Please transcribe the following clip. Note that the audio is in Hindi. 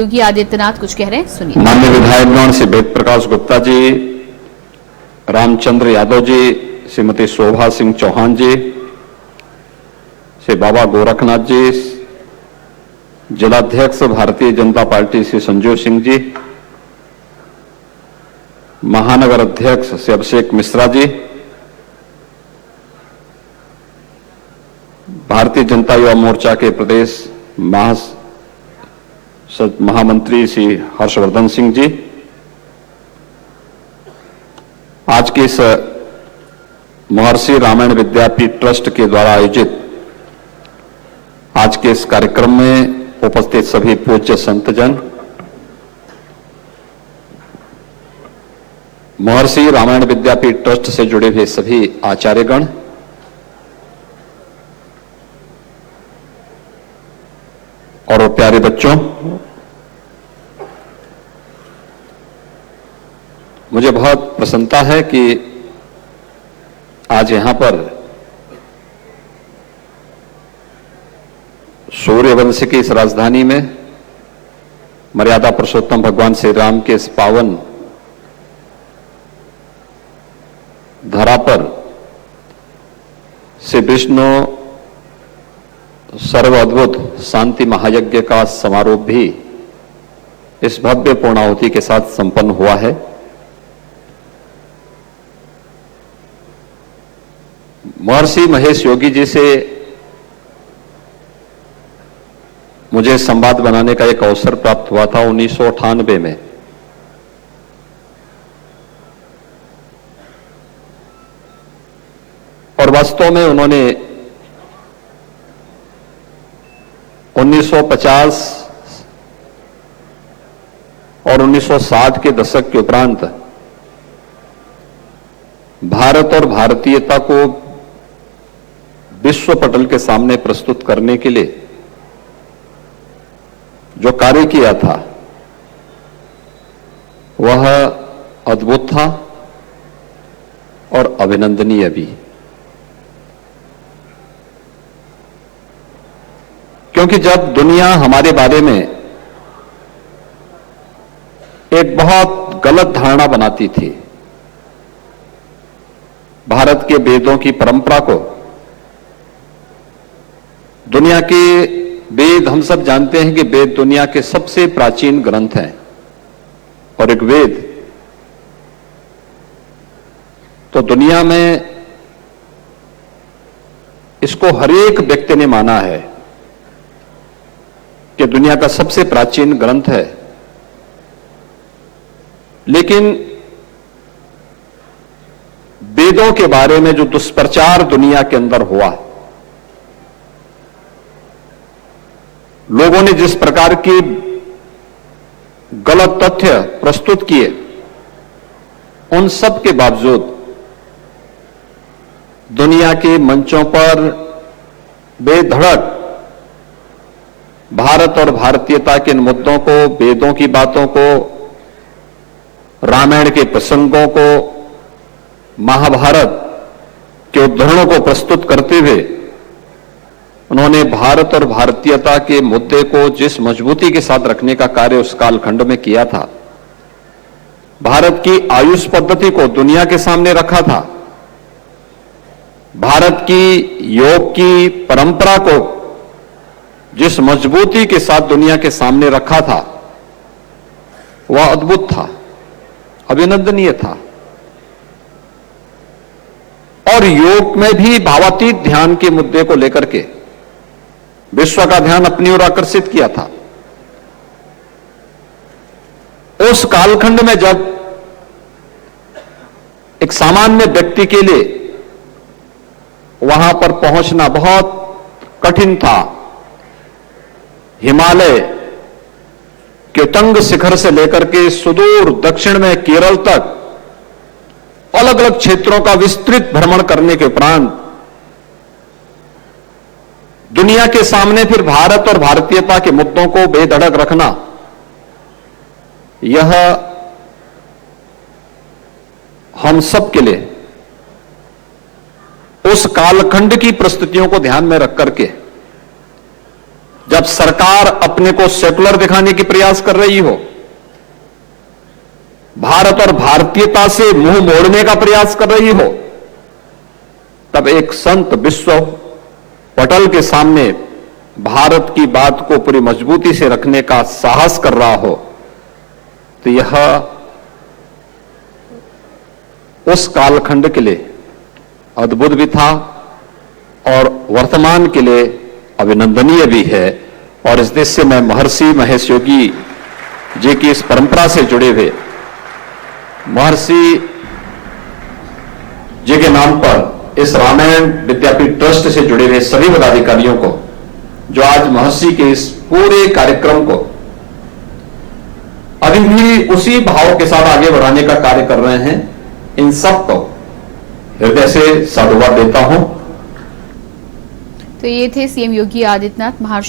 योगी आदित्यनाथ कुछ कह रहे हैं, सुनिए। माननीय विधायकगण श्री वेद प्रकाश गुप्ता जी, रामचंद्र यादव जी, श्रीमती शोभा सिंह चौहान जी, श्री बाबा गोरखनाथ जी, जिलाध्यक्ष भारतीय जनता पार्टी श्री संजू सिंह जी, महानगर अध्यक्ष श्री अभिषेक मिश्रा जी, भारतीय जनता युवा मोर्चा के प्रदेश महामंत्री श्री हर्षवर्धन सिंह जी, आज के इस महर्षि रामायण विद्यापीठ ट्रस्ट के द्वारा आयोजित आज के इस कार्यक्रम में उपस्थित सभी पूज्य संतजन, महर्षि रामायण विद्यापीठ ट्रस्ट से जुड़े हुए सभी आचार्यगण, और प्यारे बच्चों, मुझे बहुत प्रसन्नता है कि आज यहां पर सूर्यवंश की इस राजधानी में मर्यादा पुरुषोत्तम भगवान श्री राम के इस पावन धरा पर श्री विष्णु सर्व अद्भुत शांति महायज्ञ का समारोह भी इस भव्य पूर्णाहुति के साथ संपन्न हुआ है। महर्षि महेश योगी जी से मुझे संवाद बनाने का एक अवसर प्राप्त हुआ था 1998 में। और वास्तव में उन्होंने 1950 और 1960 के दशक के उपरांत भारत और भारतीयता को विश्व पटल के सामने प्रस्तुत करने के लिए जो कार्य किया था वह अद्भुत था और अभिनंदनीय भी, क्योंकि जब दुनिया हमारे बारे में एक बहुत गलत धारणा बनाती थी, भारत के वेदों की परंपरा को, दुनिया के वेद, हम सब जानते हैं कि वेद दुनिया के सबसे प्राचीन ग्रंथ हैं, और एक वेद तो दुनिया में इसको हर एक व्यक्ति ने माना है कि दुनिया का सबसे प्राचीन ग्रंथ है। लेकिन वेदों के बारे में जो दुष्प्रचार दुनिया के अंदर हुआ, लोगों ने जिस प्रकार की गलत तथ्य प्रस्तुत किए, उन सब के बावजूद दुनिया के मंचों पर बेधड़क भारत और भारतीयता के इन मुद्दों को, वेदों की बातों को, रामायण के प्रसंगों को, महाभारत के उद्धरणों को प्रस्तुत करते हुए उन्होंने भारत और भारतीयता के मुद्दे को जिस मजबूती के साथ रखने का कार्य उस कालखंड में किया था, भारत की आयुष पद्धति को दुनिया के सामने रखा था, भारत की योग की परंपरा को जिस मजबूती के साथ दुनिया के सामने रखा था, वह अद्भुत था, अभिनंदनीय था। और योग में भी भावातीत ध्यान के मुद्दे को लेकर के विश्व का ध्यान अपनी ओर आकर्षित किया था। उस कालखंड में जब एक सामान्य व्यक्ति के लिए वहां पर पहुंचना बहुत कठिन था, हिमालय के तंग शिखर से लेकर के सुदूर दक्षिण में केरल तक अलग अलग क्षेत्रों का विस्तृत भ्रमण करने के उपरांत दुनिया के सामने फिर भारत और भारतीयता के मुद्दों को बेधड़क रखना, यह हम सब के लिए उस कालखंड की परिस्थितियों को ध्यान में रख करके जब सरकार अपने को सेकुलर दिखाने की प्रयास कर रही हो, भारत और भारतीयता से मुंह मोड़ने का प्रयास कर रही हो, तब एक संत विश्व पटल के सामने भारत की बात को पूरी मजबूती से रखने का साहस कर रहा हो, तो यह उस कालखंड के लिए अद्भुत भी था और वर्तमान के लिए अभिनंदनीय भी है। और इस देश से मैं महर्षि महेश योगी जी की इस परंपरा से जुड़े हुए महर्षि जी के नाम पर इस रामायण विद्यापीठ ट्रस्ट से जुड़े हुए सभी पदाधिकारियों को, जो आज महर्षि के इस पूरे कार्यक्रम को अभी भी उसी भाव के साथ आगे बढ़ाने का कार्य कर रहे हैं, इन सबको हृदय से साधुवाद देता हूं। तो ये थे सीएम योगी आदित्यनाथ महर्षि